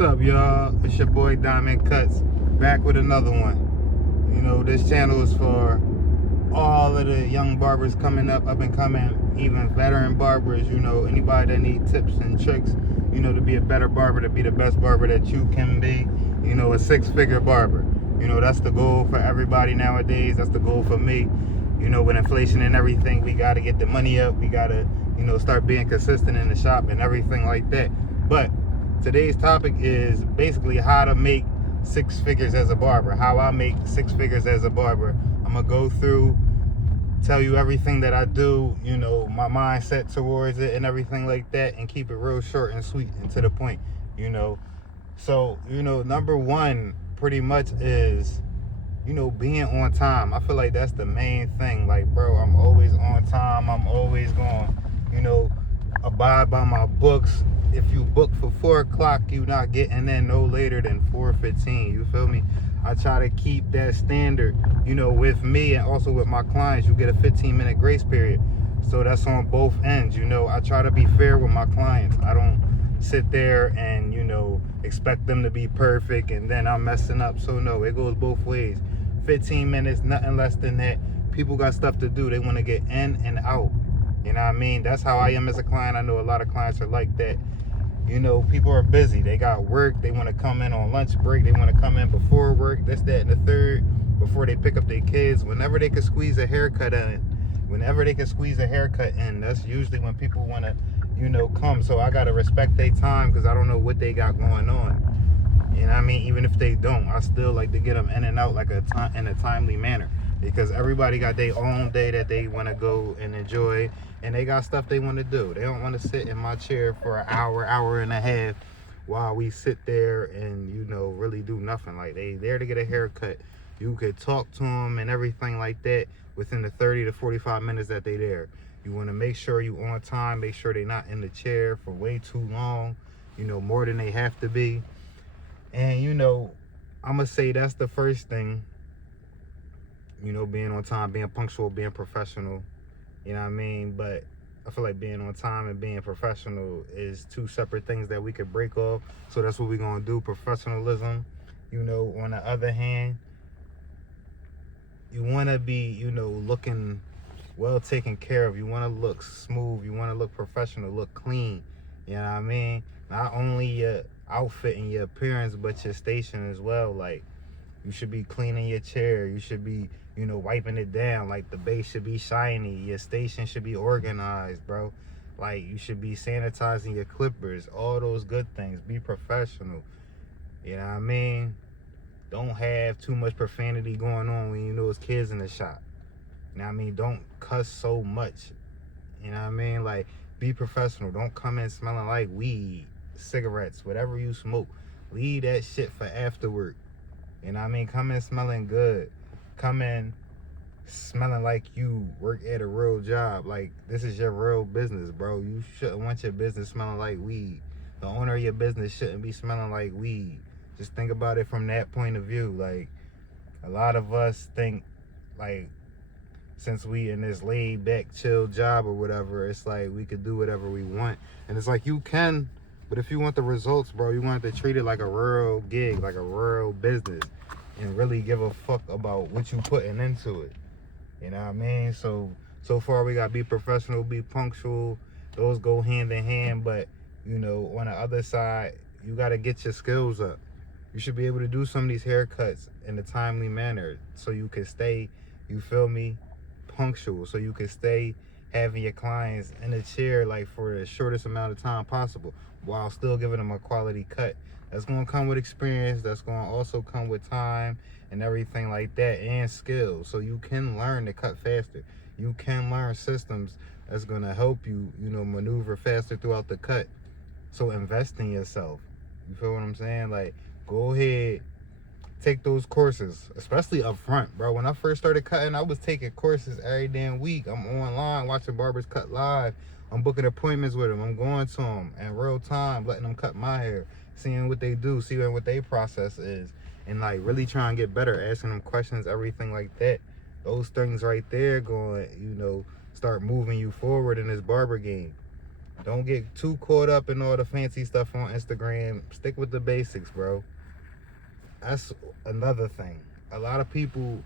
What's up, y'all? It's your boy Diamond Cuts, back with another one. You know, this channel is for all of the young barbers coming up and coming, even veteran barbers, you know, anybody that need tips and tricks, you know, to be a better barber, to be the best barber that you can be, you know, a six-figure barber. You know, that's the goal for everybody nowadays. That's the goal for me. You know, with inflation and everything, we got to get the money up. We got to, you know, start being consistent in the shop and everything like that. But today's topic is basically how to make six figures as a barber, how I make six figures as a barber. I'm going to go through, tell you everything that I do, you know, my mindset towards it and everything like that, and keep it real short and sweet and to the point, you know. So, you know, number one pretty much is, you know, being on time. I feel like that's the main thing. Like, bro, I'm always on time. I'm always going, you know, abide by my books. If you book for 4 o'clock, you not getting in no later than 4:15. You feel me? I try to keep that standard, you know, with me and also with my clients. You get a 15-minute grace period. So that's on both ends, you know. I try to be fair with my clients. I don't sit there and, you know, expect them to be perfect and then I'm messing up. So no, it goes both ways. 15 minutes, nothing less than that. People got stuff to do. They want to get in and out. You know what I mean? That's how I am as a client. I know a lot of clients are like that. You know, people are busy. They got work. They want to come in on lunch break. They want to come in before work, this, that, and the third, before they pick up their kids. Whenever they can squeeze a haircut in. That's usually when people want to, you know, come. So I got to respect their time because I don't know what they got going on. You know what I mean? Even if they don't, I still like to get them in and out like in a timely manner, because everybody got their own day that they want to go and enjoy, and they got stuff they want to do. They don't want to sit in my chair for an hour and a half while we sit there and, you know, really do nothing. Like, they there to get a haircut. You could talk to them and everything like that within the 30 to 45 minutes that they there. You want to make sure you on time, make sure they're not in the chair for way too long, you know, more than they have to be. And, you know, I'm going to say that's the first thing, you know, being on time, being punctual, being professional, you know what I mean? But I feel like being on time and being professional is two separate things that we could break off. So that's what we're going to do, professionalism. You know, on the other hand, you want to be, you know, looking well taken care of. You want to look smooth. You want to look professional, look clean. You know what I mean? Not only your outfit and your appearance, but your station as well. Like, you should be cleaning your chair. You should be, you know, wiping it down. Like, the base should be shiny. Your station should be organized, bro. Like, you should be sanitizing your clippers. All those good things. Be professional. You know what I mean? Don't have too much profanity going on when you know it's kids in the shop. You know what I mean? Don't cuss so much. You know what I mean? Like, be professional. Don't come in smelling like weed, cigarettes, whatever you smoke. Leave that shit for after work. You know what I mean? Come in smelling good. Come in smelling like you work at a real job. Like, this is your real business, bro. You shouldn't want your business smelling like weed. The owner of your business shouldn't be smelling like weed. Just think about it from that point of view. Like, a lot of us think, like, since we in this laid back, chill job or whatever, it's like we could do whatever we want. And it's like, you can, but if you want the results, bro, you want to treat it like a real gig, like a real business, and really give a fuck about what you putting into it. You know what I mean? So far we got to be professional, be punctual. Those go hand in hand, but, you know, on the other side, you got to get your skills up. You should be able to do some of these haircuts in a timely manner so you can stay, you feel me, punctual, so you can stay having your clients in the chair like for the shortest amount of time possible while still giving them a quality cut. That's going to come with experience. That's going to also come with time and everything like that, and skills. So you can learn to cut faster. You can learn systems that's going to help you, you know, maneuver faster throughout the cut. So invest in yourself. You feel what I'm saying? Like, go ahead, take those courses, especially up front, bro. When I first started cutting, I was taking courses every damn week. I'm online watching barbers cut live. I'm booking appointments with them. I'm going to them in real time, letting them cut my hair, seeing what they do, seeing what their process is, and like really trying to get better, asking them questions, everything like that. Those things right there going, you know, start moving you forward in this barber game. Don't get too caught up in all the fancy stuff on Instagram. Stick with the basics, bro. That's another thing. A lot of people,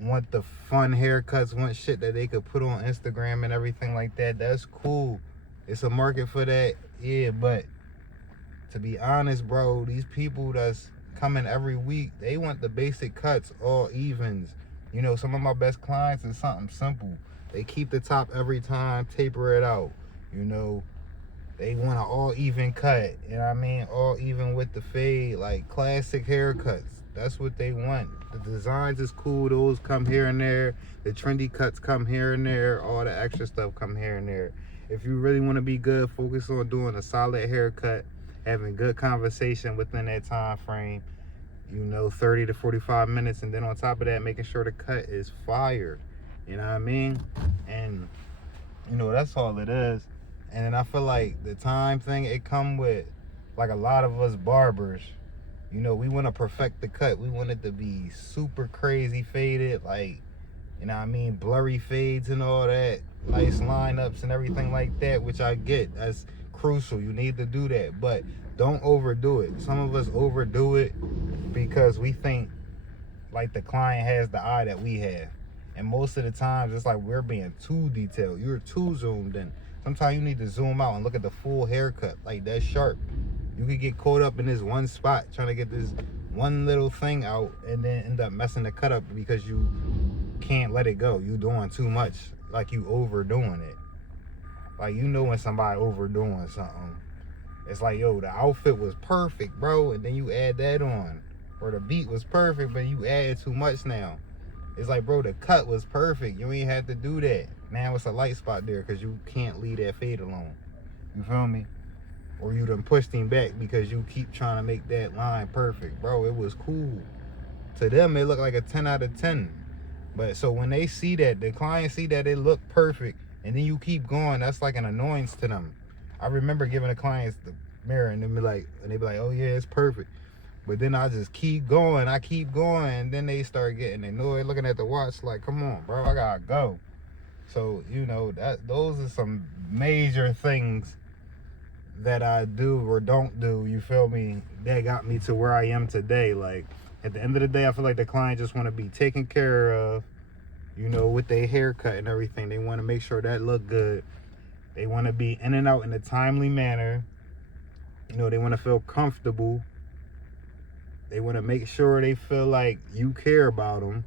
want the fun haircuts, want shit that they could put on Instagram and everything like that. That's cool. It's a market for that. Yeah, but to be honest, bro, these people that's coming every week, they want the basic cuts, all evens. Some of my best clients is something simple. They keep the top every time, taper it out. They want an all even cut. All even with the fade, like classic haircuts. That's what they want. The designs is cool. Those come here and there. The trendy cuts come here and there. All the extra stuff come here and there. If you really want to be good, focus on doing a solid haircut, having good conversation within that time frame, 30 to 45 minutes. And then on top of that, making sure the cut is fire. You know what I mean? And, that's all it is. And then I feel like the time thing, it come with, like, a lot of us barbers, we want to perfect the cut. We want it to be super crazy faded, like, blurry fades and all that, nice lineups and everything like that, which I get. That's crucial. You need to do that, but don't overdo it. Some of us overdo it because we think like the client has the eye that we have. And most of the times it's like we're being too detailed. You're too zoomed in. Sometimes you need to zoom out and look at the full haircut. Like, that's sharp. You could get caught up in this one spot trying to get this one little thing out and then end up messing the cut up because you can't let it go. You doing too much. Like, you overdoing it. Like, when somebody overdoing something. It's like, yo, the outfit was perfect, bro, and then you add that on. Or the beat was perfect, but you added too much now. It's like, bro, the cut was perfect. You ain't had to do that. Now it's a light spot there because you can't leave that fade alone. You feel me? Or you done pushed him back because you keep trying to make that line perfect. Bro, it was cool. To them, it looked like a 10 out of 10. But so when they see that, the clients see that it looked perfect, and then you keep going, that's like an annoyance to them. I remember giving the clients the mirror, and they be like, oh yeah, it's perfect. But then I just keep going, and then they start getting annoyed, looking at the watch like, come on, bro, I gotta go. So, those are some major things that I do or don't do, you feel me, that got me to where I am today. Like, at the end of the day, I feel like the client just want to be taken care of, with their haircut and everything. They want to make sure that look good. They want to be in and out in a timely manner. They want to feel comfortable. They want to make sure they feel like you care about them.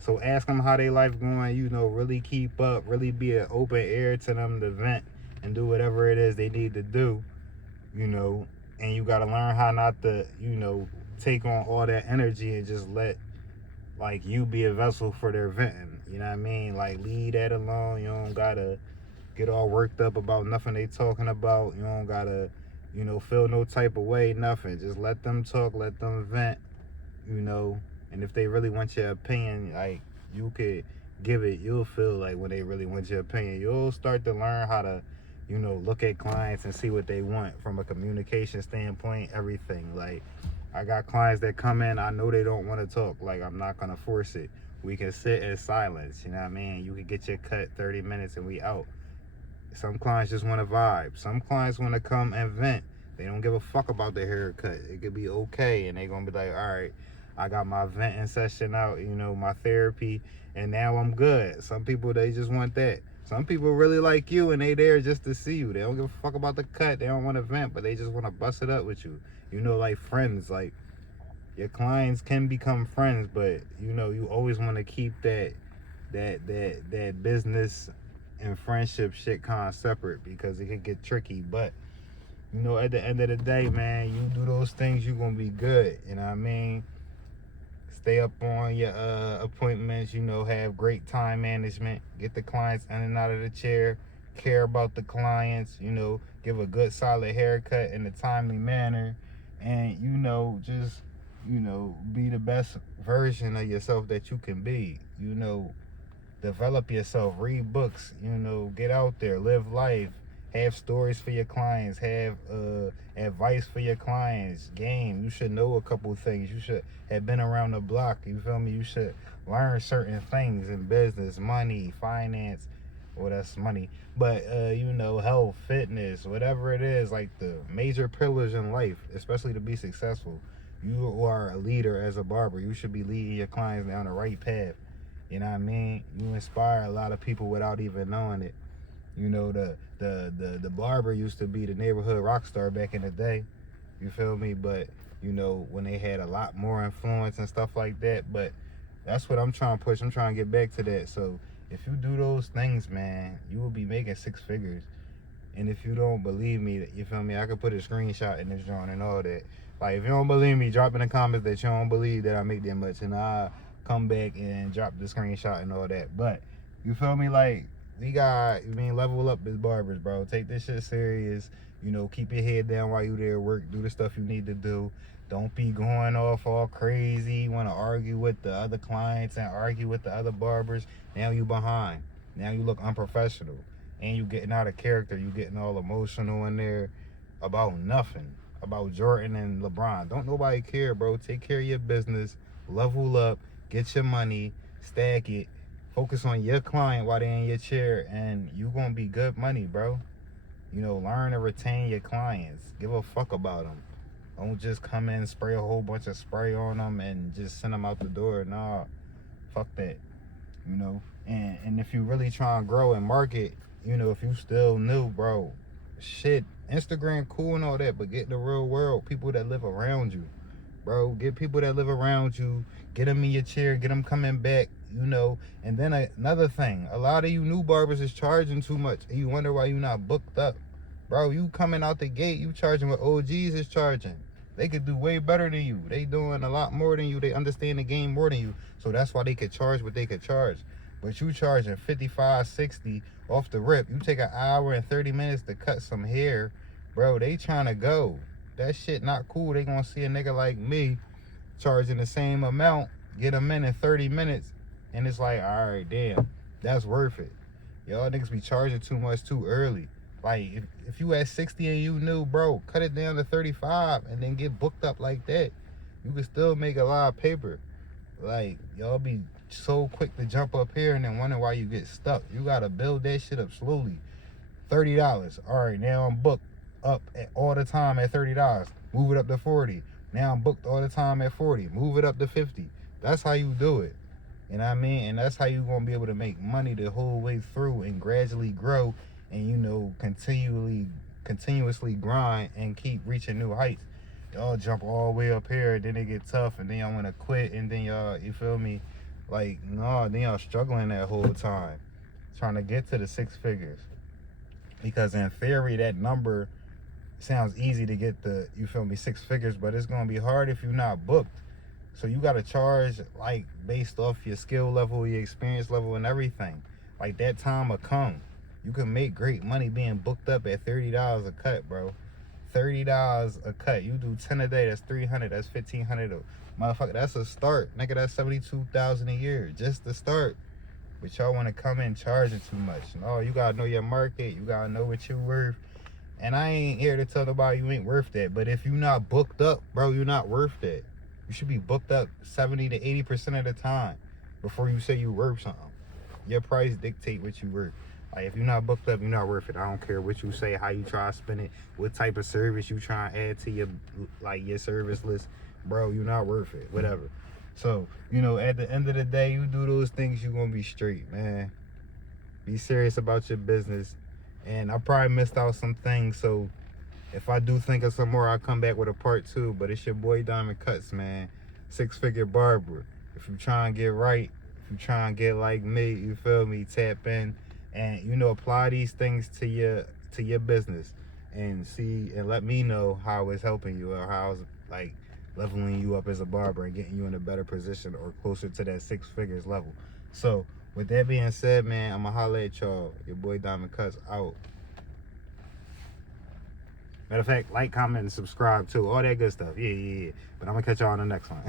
So ask them how their life going, really keep up, really be an open ear to them to vent and do whatever it is they need to do, and you got to learn how not to, take on all that energy and just let, like, you be a vessel for their venting. You know what I mean? Like, leave that alone. You don't got to get all worked up about nothing they talking about. You don't got to, feel no type of way, nothing. Just let them talk, let them vent, and if they really want your opinion, like, you could give it. You'll feel like when they really want your opinion, you'll start to learn how to, look at clients and see what they want from a communication standpoint, everything. Like, I got clients that come in, I know they don't want to talk. Like, I'm not going to force it. We can sit in silence, you know what I mean? You can get your cut 30 minutes and we out. Some clients just want to vibe. Some clients want to come and vent. They don't give a fuck about their haircut. It could be okay, and they're going to be like, all right, I got my venting session out, my therapy, and now I'm good. Some people, they just want that. Some people really like you, and they there just to see you. They don't give a fuck about the cut. They don't want to vent, but they just want to bust it up with you. Like friends. Like, your clients can become friends, but, you always want to keep that business and friendship shit kind of separate because it can get tricky. But, at the end of the day, man, you do those things, you're going to be good. You know what I mean? Stay up on your appointments, have great time management, get the clients in and out of the chair, care about the clients, give a good solid haircut in a timely manner, and, just, be the best version of yourself that you can be. Develop yourself, read books, get out there, live life, have stories for your clients, have advice for your clients, game. You should know a couple things. You should have been around the block, you feel me? You should learn certain things in business, money, finance, Well, that's money. But you know, health, fitness, whatever it is, like the major pillars in life, especially to be successful. You are a leader as a barber. You should be leading your clients down the right path. You know what I mean? You inspire a lot of people without even knowing it. You know, the barber used to be the neighborhood rock star back in the day. You feel me? But you know, when they had a lot more influence and stuff like that. But that's what I'm trying to push. I'm trying to get back to that. So if you do those things, man, you will be making 6 figures. And if you don't believe me, you feel me, I could put a screenshot in this joint and all that. Like, if you don't believe me, drop in the comments that you don't believe that I make that much, and I'll come back and drop the screenshot and all that. But you feel me? Like, we got, level up as barbers, bro. Take this shit serious. You know, keep your head down while you there at work. Do the stuff you need to do. Don't be going off all crazy. You want to argue with the other clients and argue with the other barbers. Now you behind. Now you look unprofessional. And you getting out of character. You getting all emotional in there about nothing. About Jordan and LeBron. Don't nobody care, bro. Take care of your business. Level up. Get your money. Stack it. Focus on your client while they're in your chair. And you going to be good money, bro. You know, learn to retain your clients. Give a fuck about them. Don't just come in, spray a whole bunch of spray on them, and just send them out the door. Nah, fuck that. You know, and if you really try and grow and market, you know, if you still new, bro, shit, Instagram cool and all that, but get in the real world, people that live around you, bro. Get people that live around you, get them in your chair, get them coming back, you know. And then another thing, a lot of you new barbers is charging too much, and you wonder why you not booked up. Bro, you coming out the gate, you charging what OGs is charging. They could do way better than you. They doing a lot more than you. They understand the game more than you. So that's why they could charge what they could charge. But you charging 55, 60 off the rip. You take an hour and 30 minutes to cut some hair. Bro, they trying to go. That shit not cool. They gonna see a nigga like me charging the same amount, get them in 30 minutes. And it's like, all right, damn, that's worth it. Y'all niggas be charging too much too early. Like, if you at 60 and you new, bro, cut it down to 35 and then get booked up like that. You can still make a lot of paper. Like, y'all be so quick to jump up here and then wonder why you get stuck. You got to build that shit up slowly. $30. All right, now I'm booked up all the time at $30. Move it up to 40. Now I'm booked all the time at 40. Move it up to 50. That's how you do it. You know what I mean? And that's how you going to be able to make money the whole way through and gradually grow. And, you know, continuously grind and keep reaching new heights. Y'all jump all the way up here, then it get tough, and then y'all want to quit, and then y'all, you feel me? Like, no, then y'all struggling that whole time, trying to get to the 6 figures. Because in theory, that number sounds easy to get the, you feel me, 6 figures, but it's going to be hard if you're not booked. So you got to charge, like, based off your skill level, your experience level, and everything. Like, that time will come. You can make great money being booked up at $30 a cut, bro. $30 a cut. You do 10 a day, that's $300, that's $1,500. Motherfucker, that's a start. Nigga, that's $72,000 a year, just to start. But y'all want to come in charging too much. No, you got to know your market. You got to know what you're worth. And I ain't here to tell nobody you ain't worth that. But if you're not booked up, bro, you're not worth that. You should be booked up 70 to 80% of the time before you say you worth something. Your price dictate what you worth. Like, if you're not booked up, you're not worth it. I don't care what you say, how you try to spin it, what type of service you try to add to your, like, your service list. Bro, you're not worth it. Whatever. So, you know, at the end of the day, you do those things, you're going to be straight, man. Be serious about your business. And I probably missed out some things, so if I do think of some more, I'll come back with a part 2. But it's your boy Diamond Cuts, man. 6-figure barber. If you try and get right, if you try and get like me, you feel me, tap in and, you know, apply these things to your business and see and let me know how it's helping you or how it's like leveling you up as a barber and getting you in a better position or closer to that 6 figures level. So with that being said, man, I'ma holla at y'all. Your boy Diamond Cuts out. Matter of fact, like, comment, and subscribe too. All that good stuff. Yeah. But I'm gonna catch y'all on the next one.